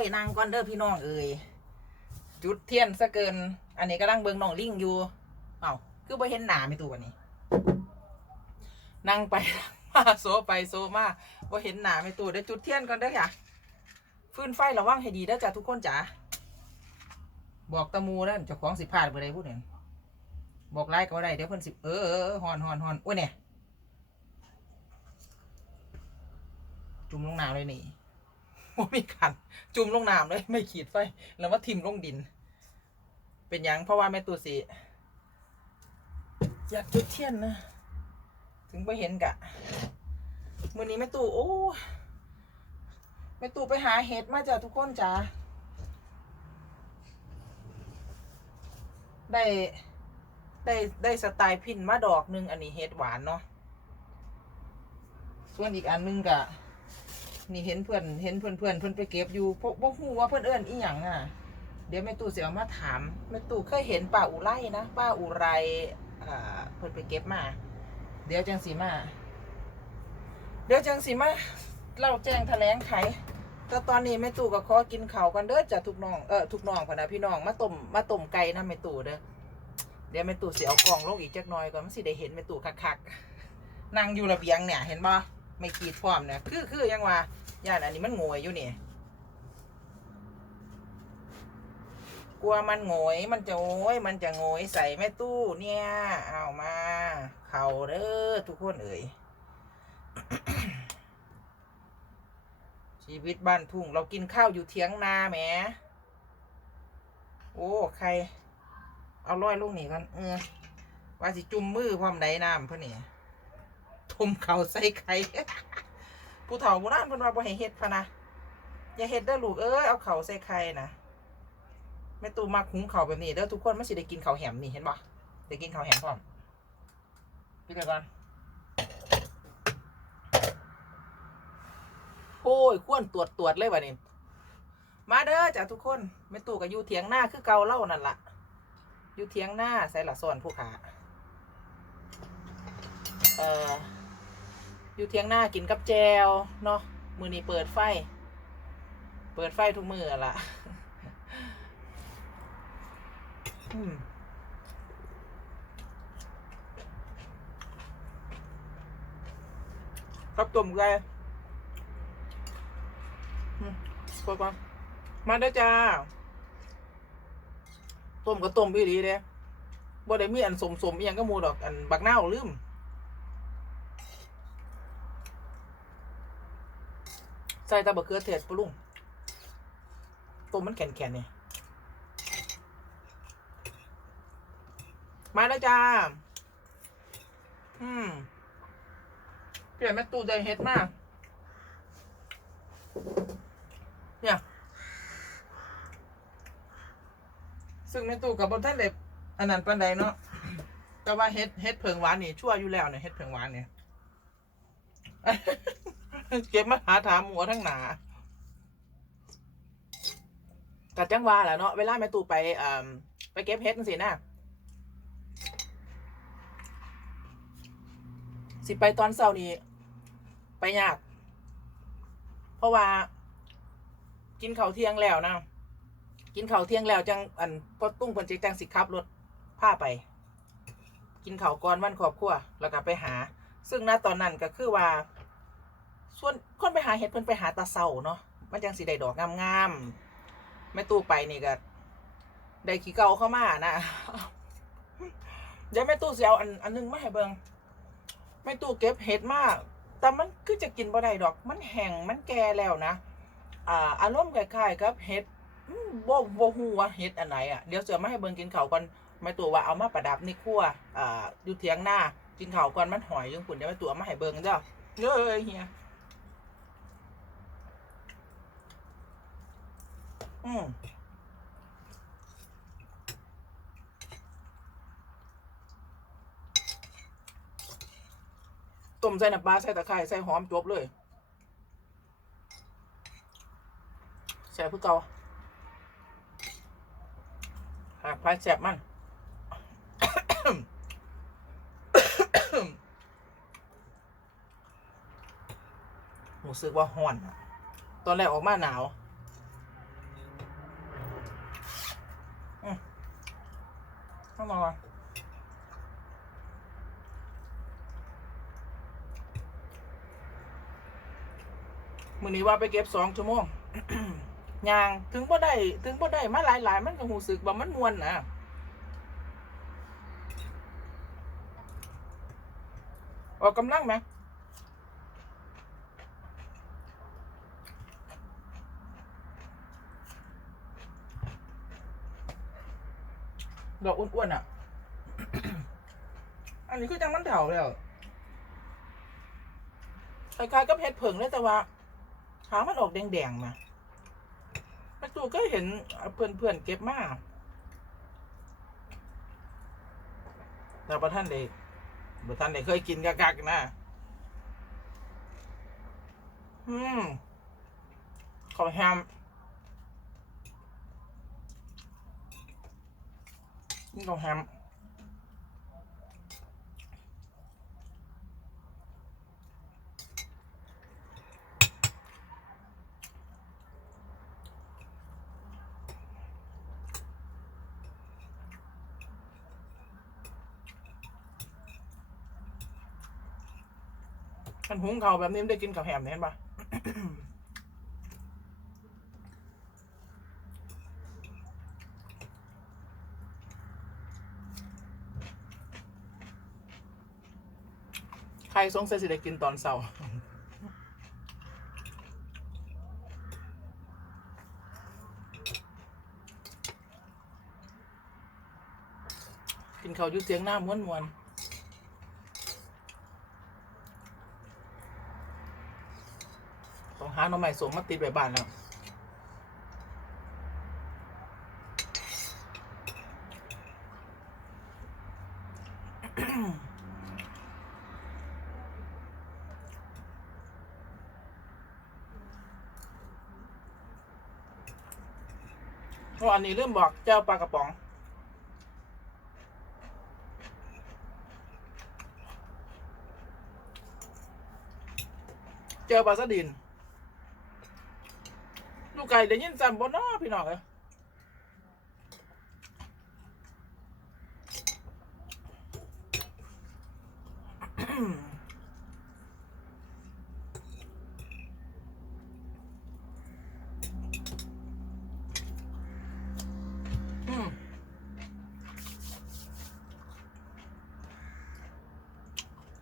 ยนางก่อนเด้อพี่น้องเอ้ยจุดเทียนซะเกิน อันนี้กำลังเบิงน้องลิงอยู่ เอ้าคือบ่เห็นหนาไม่ตัววันนี้ นั่งไปมาโซไปโซมาบ่เห็นหนาไม่ตัวเดี๋ยวจุดเทียนก่อนเด้อค่ะฟื้นไฟระวังให้ดีเด้อจ้ะทุกคนจ๋าบอกตะมูแล้วเจ้าของสิพลาดบ่ได้พูดเนี่ยบอกไล่ก็ได้เดี๋ยวเพิ่นสิเออเออเอนฮอนฮอนโอ้ยเนี่ยจุ่มลงน้ำเลยนี่ โอ้มีขันจุ่มลงน้ำเลยไม่ขีดไฟแล้วว่าทิมลงดิน เป็นยังเพราะว่าแม่ตูสิอยากจุดเทียนนะ ถึงไปเห็นกะมือนี้แม่ตู่โอ้แม่ตู่ไปหาเห็ดมาจ้ะทุกคนจ้าได้ได้ได้สไตล์พินมาดอกหนึ่งอันนี้เห็ดหวานเนาะส่วนอีกอันนึงกะ นี่เห็นเพื่อนเห็นเพื่อนเพื่อนเพื่อนไปเก็บอยู่พวกพวกหูว่าเพื่อนเอิ้นอีหยังอะ เดี๋ยวแม่ตู่เสียมาถามแม่ตู่เคยเห็นป้าอุไรนะป้าอุไรอ่าเพื่อนไปเก็บมา เดี๋ยวจังสีมา เดี๋ยวจังสีมาเราแจ้งแถลงไขแต่ตอนนี้แม่ตู่ก็ขอกินข้าวกันเด้อจ้ะทุกน้องเออทุกน้องพะนะพี่น้องมาต้มมาต้มไก่นะแม่ตู่เด้อเดี๋ยวแม่ตู่เสียเอากล่องลงอีกจักหน่อยก่อนมันสิได้เห็นแม่ตู่คักๆนั่งอยู่ระเบียงเนี่ยเห็นบ่ ไม่ขีดพร้อมเนี่ยคือคือยังว่าย่านอันนี้มันงวยอยู่นี่กลัวมันโงยมันจะโอยมันจะโงยใส่แม่ตู้เนี่ยเอามา เข่าเด้อทุกคนเอ่ยชีวิตบ้านทุ่ง เรากินข้าวอยู่เถียงนาแหมโอ้ใคร เอาร้อยลูกนี่กันเออว่าสิจุ่มมือความใดน้ำเพื่อนี่ ทุ่มเข่าใส่ไข่ผู้เฒ่าโบราณเพิ่นว่าบ่ให้เฮ็ดพะนะอย่าเฮ็ดเด้อลูกเอ้ยเอาเข่าใส่ไข่นะแม่ตู่มักหุงข้าแบบนี้เด้อทุกคนมันสิได้กินเขาแหมนี่เห็นบ่ได้กินเขาแหมพร้อมพี่เดี๋ยวก่อนโอ้ยควรตรวจตรวจเลยวะนี่มาเด้อจ้ะทุกคนแม่ตู่ก็อยู่เถียงหน้าคือเก่าเล่านั่นล่ะอยู่เถียงหน้าใส่ละซ้อนผู้ขาเอ่อ อยู่เถียงหน้ากินกับแจวเนาะมือนี้เปิดไฟ เปิดไฟทุกมือละครับตุ่มไก่อืมกดก่อนมาเด้จ้า ต้มก็ต้มพี่ดีเด้บ่ได้มีอันสมสมอีหยังก็มูดอก อันบักเน่าลืม ใส่ตะบะเขือเทศปะลุงต้มมันแข็งๆเนี่ยมาแล้วจ้า อืม เปลี่ยนแม่ตูได้เฮ็ดมาก เนี่ย ซึ่งแม่ตูกับบนท่านเด็บอันนั้นปันใดเนาะก็ว่าเฮ็ดเฮ็ดเพิงหวานนี่ชั่วอยู่แล้วเนี่ยเฮ็ดเพิงหวานเนี่ย เก็บมาหาถามหมัวทั้งหนากัดจังวาแหละเนาะเวลาแม่ตูไปอ่อไปเก็บเฮ็ดจังซี่นะสิไปตอนเช้านี้ไปยาก เพราะว่า กินข้าวเที่ยงแล้วนะกินข้าวเที่ยงแล้วจังอันพอตุ้งเพิ่นจิจังสิขับรถพาไป กินข้าวก่อนวันครอบครัวแล้วก็ไปหา ซึ่งณตอนนั้นก็คือว่า ส่วนคนไปหาเห็ดเพิ่นไปหาตาเศร้าเนาะมันจังสิได้ดอกงามๆแม่ตู้ไปนี่ก็ได้ขี้เก่าเข้ามานะเดี๋ยวแม่ตู้เสิเอาอันอันหนึงมาให้เบิงแม่ตู้เก็บเห็ดมาก แต่มันคือจะกินบ่ได้ดอก มันแห้งมันแก่แล้วนะอ่าอารมณ์คล้ายๆกับเห็ดบ่บ่ฮู้ว่าเห็ดอันไหนอะเดี๋ยวเสือมาให้เบิงกินข้าวก่อนแม่ตู้ว่าเอามาประดับในครัวอ่าอยู่เถียงหน้ากินข้าวก่อนมันหอยจังปุ่นเดี๋ยวแม่ตู้เอามาให้เบิงเด้อเด้อเฮีย อืมต้มใส่น้ำปลาใส่ตะไคร้ใส่หอมจบเลยแซ่บคือเกาหากพายแซ่บมั่นรู้สึกว่าห้อน ตอนแรกออกมาหนาว ต้องมาว่ามือนี้ว่าไปเก็บสองชั่วโมงยางถึงพ่ได้ถึงพ่ได้มาหลายหลายมันก็หูสึกว่ามันมวนนะออกกำลังไหม ดอกอ้วนๆอะ อันนี้คือจังมันเถาแล้วคล้ายๆก็เพชรเผิงเลยแต่ว่าหางมันออกแดงๆมาแม่ตู่ก็เห็นเพื่อนๆเก็บมาแต่ประท่านเด็กประท่านเด็กเคยกินกากๆนะ อืมขอแฮม นี่ขอแฮมมันหุงเขาแบบนี้ไม่ได้กินกับแฮมเนี่ยเห็นปะ สงสัยสิได้กินตอนเช้ากินเขาวอยุ่เสียงหน้าม้วนมวนต้องหาหน่อใหม่สมมาติดไว้บ้านแล้ว อนนี้เริ่มบอกเจ้าปลากระป๋อง เจอปลาสะดินลูกไก่ได้ยินจำบ่นอพี่น้องเอ้ยอืม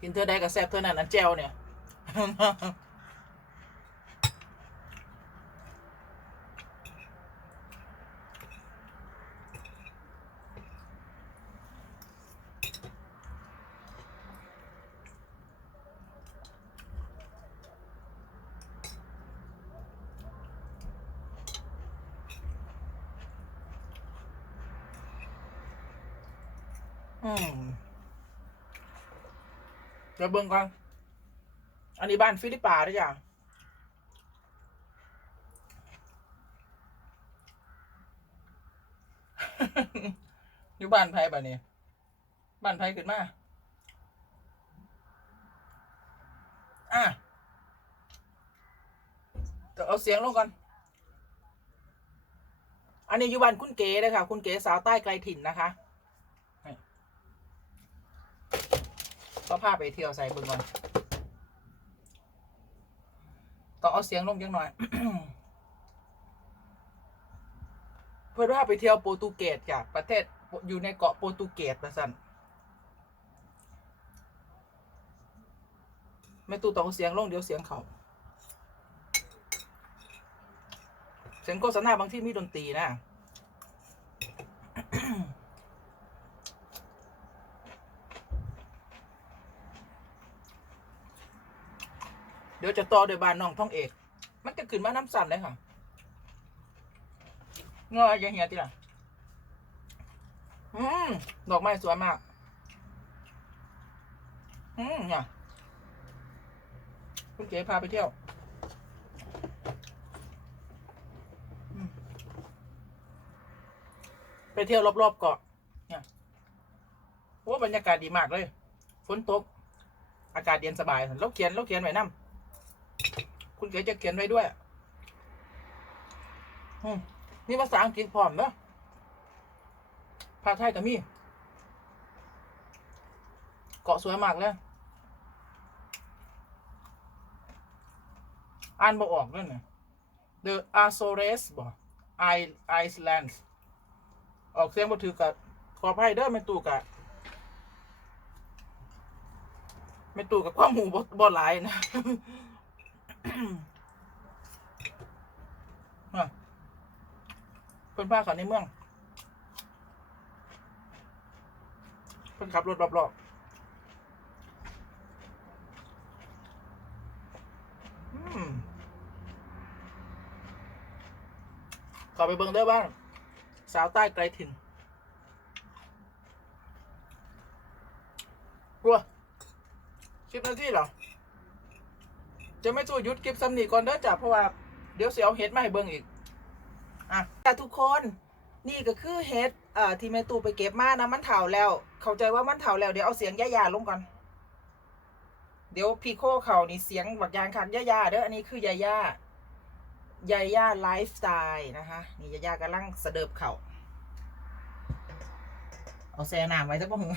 กินเธอได้กับแซ่บเธอนั่นอันแจวเนี่ย อืม เดี๋ยวเบิ่งก่อน อันนี้บ้านฟิลิปปาด้วยจ้ะอยู่บ้านไผ่บ้านนี้บ้านไผ่ขึ้นมา อะเดี๋ยวเอาเสียงลงก่อน อันนี้อยู่บ้านคุณเก๋เลยค่ะ คุณเก๋สาวใต้ไกลถิ่นนะคะ ก็พาไปเที่ยวใส่เบิ่งก่อนต้องเอาเสียงลงยังหน่อย เพื่อพาไปเที่ยวโปรตุเกสจ้ะประเทศอยู่ในเกาะโปรตุเกสนะสันไม่ตู้ต้องเอเสียงลงเดี๋ยวเสียงเขาเสียงโฆษณาบางที่มีดนตรีนะ เดี๋ยวจะต่อโดยบานน้องท่องเอก มันจะขึ้นมาน้ำสั่นเลยค่ะเงยยังเหียติล่ะอืมดอกไม้สวยมาก อืมเนี่ยคุณเก๋พาไปเที่ยวไปเที่ยวรอบๆเกาะเนี่ยโอ้บรรยากาศดีมากเลย ฝนตก อากาศเย็นสบาย เราเขียน เราเขียนไว้น้ำ คุณเก๋จะเขียนไว้ด้วยนี่ภาษาอังกฤษพร้อมเนะภาษาไทยก็มีเกาะสวยมากเลยอ่านบ่ออกเลยเนี่ย The Azores บ่ I Iceland ออกเสียงบ่ถือกับขออภัยเด้อแม่ตู่กะแม่ตู่กับความหูบ่บ่หลายนะ เพิ่อนพาเขาในเมือง เพิ่อนขับรถรอบๆขอไปเบิ่งเด้อบ้างสาวใต้ไกลถิ่นกลัวสิบนาทีเหรอ จะไม่สู้ยุดเก็บสำนีก่อนเด้อจ้ะเพราะว่าเดี๋ยวเสียเอาเห็ดมาให้เบิ่งอีกอะแต่ทุกคนนี่ก็คือเห็ดเอ่อที่แม่ตู่ไปเก็บมานะมันเถาแล้ว เข้าใจว่ามันเถาแล้วเดี๋ยวเอาเสียงย่าๆลงก่อน เดี๋ยวพีโคเขานี่เสียงบักยางคันย่าๆเด้ออันนี้คือยาย่ายาย่าไลฟ์สไตล์นะคะนี่ยาย่ากำลังเสดิบเขาเอาแซ่น้ำไว้สักบ่หึ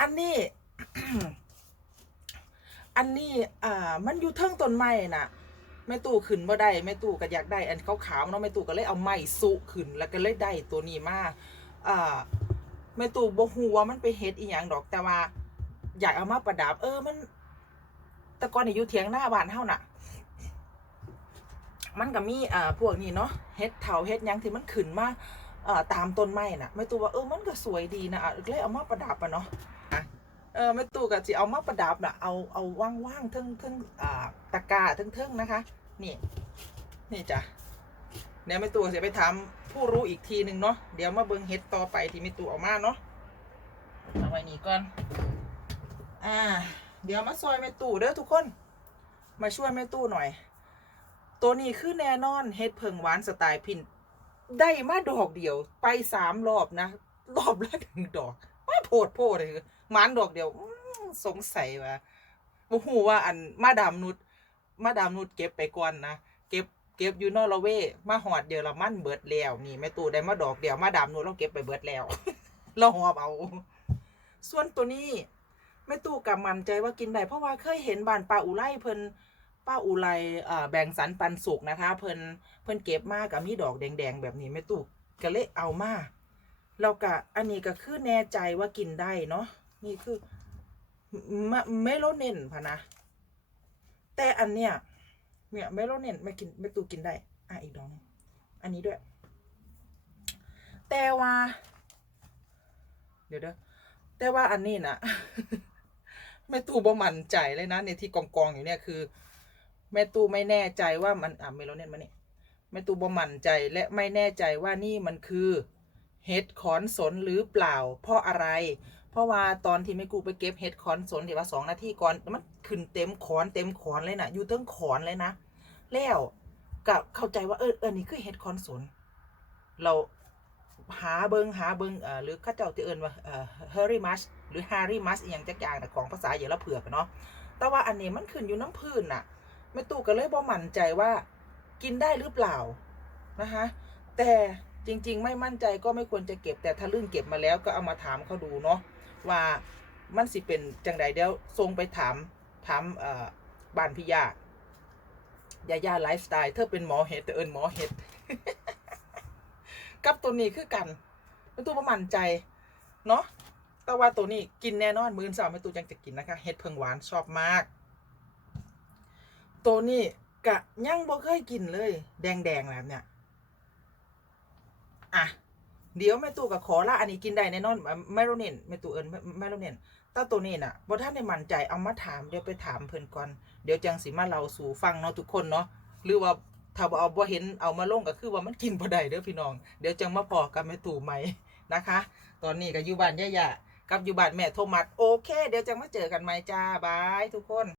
อันนี้ อันนี้อ่ามันอยู่เทิงต้นไม้น่ะแม่ตู่ขึ้นบ่ได้แม่ตู่ก็อยากได้ อันขาวๆเนาะแม่ตู่ก็เลยเอาไม้สุขึ้นแล้วก็เลยได้ตัวนี้มาอ่าแม่ตู่บ่ฮู้ว่ามันไปเฮ็ดอีหยังดอกแต่ว่า อยากเอามาประดับ เออมันแต่ก่อนนี่อยู่เถียงหน้าบ้านเฮาน่ะ มันก็มีอ่าพวกนี้เนาะเฮ็ดเถาเฮ็ดหยังที่มันขึ้นมาเอ่อตามต้นไม้น่ะแม่ตู่ว่าเออมันก็สวยดีนะอะเลยเอามาประดับอะเนาะ เออแม่ตู่ก็สิเอามาประดับนะเอาเอาว่างๆเทิงเทิงอ่าตะกาเทิงเทิงนะคะ นี่นี่จ้ะเดี๋ยวแม่ตู่จะไปถามผู้รู้อีกทีหนึ่งเนาะเดี๋ยวมาเบิ่งเฮ็ดต่อไปที่แม่ตู่เอามาเนาะเอาไว้นี่ก่อนอ่า เดี๋ยวมาซอยแม่ตู่เด้อทุกคน มาช่วยแม่ตู่หน่อย ตัวนี้คือแน่นอนเฮ็ดเพิงหวานสไตล์พินได้มาดอกเดียวไปสามรอบนะ รอบละหนึ่งดอก พดโพดเลยหมานดอกเดียวสงสัยว่าบ่ฮู้ว่าอันมาดามนุชมาดามนุชเก็บไปก่อนนะเก็บเก็บอยู่นอร์เวย์มาหอดเยอรมันเบิดแล้วนี่แม่ตู่ได้มาดอกเดียวมาดามนุชเราเก็บไปเบิดแล้วเราหอบเอา ส่วนตัวนี้แม่ตู่กับมันใจว่ากินได้เพราะว่าเคยเห็นบ้านป้าอุไรเพิ่นป้าอุไรเอ่อแบ่งสรรปันสุกนะคะ เพิ่นเพิ่นเก็บมากับมีดอกแดงๆ แบบนี้แม่ตู่ก็เลยเอามา แล้วก็อันนี้ก็คือแน่ใจว่ากินได้เนาะนี่คือมะเมโลเนนพะนะ แต่อันเนี้ยเนี่ยเมโลเนนไม่กินไม่ตูกินได้อะอีกดองอันนี้ด้วย แต่ว่า เดี๋ยวเด้อแต่ว่าอันนี้นะแม่ตู่บ่มั่นใจเลยนะเนี่ยที่กองกองอยู่เนี่ยคือ แม่ตู่ไม่แน่ใจว่ามันอะเมโลเนนมานี่แม่ตู่บ่มั่นใจและไม่แน่ใจว่านี่มันคือ เห็ดขอนสนหรือเปล่า เพราะอะไร เพราะว่าตอนที่แม่กูไปเก็บเห็ดขอนสนที่ว่าสองนาทีก่อนมันขึ้นเต็มขอนเต็มขอนเลยนะอยู่เทั้งขอนเลยนะแล้วก็เข้าใจว่าเออเออนี่คือเห็ดคอนสนเราหาเบิงหาเบิงเอ่อหรือข้าเจ้าที่เอิ้นว่าเอ่อเฮอรี่มัสหรือฮารี่มัสอย่างจักอย่างนะของภาษาเยอรเผือกเนาะแต่ว่าอันนี้มันขึ้นอยู่น้ำพื้นน่ะแม่ตู่ก็เลยบ่มั่นใจว่ากินได้หรือเปล่านะคะแต่ จริง ๆ ไม่มั่นใจก็ไม่ควรจะเก็บแต่ถ้าลื่นเก็บมาแล้วก็เอามาถามเขาดูเนาะว่ามันสิเป็นจังใดเดี๋ยวส่งไปถามถามบ้านพี่ยายายาไลฟ์สไตล์เธอเป็นหมอเห็ดแต่เอิญหมอเห็ดกับตัวนี้คือกันไม่ตู้ประมันใจเนาะแต่ว่าตัวนี้กินแน่นอนมือสาร์ไม่ตู้ยังจะกินนะคะเห็ดเพิงหวานชอบมาก ตัวนี้กะยังบ่เคยกินเลย แดงๆแบบเนี้ย อะเดี๋ยวแม่ตู่กับขอละอันนี้กินได้แน่นอนแมโรเนนแม่ตู่เอิญแมโรเนนแต่ตัวนี้น่ะบ่ท่านได้มั่นใจเอามาถามเดี๋ยวไปถามเพิ่นก่อนเดี๋ยวจังสิมาเล่าสู่ฟังเนาะทุกคนเนาะหรือว่าถ้าบ่เอาบ่เห็นเอามาลงก็คือว่ามันกินบ่ได้เด้อพี่น้อง เดี๋ยวจังมาพอกับแม่ตู่ใหม่นะคะ ตอนนี้ก็อยู่บ้านย่าๆกับอยู่บ้านแม่โทมัสโอเค เดี๋ยวจังมาเจอกันใหม่จ้าบายทุกคน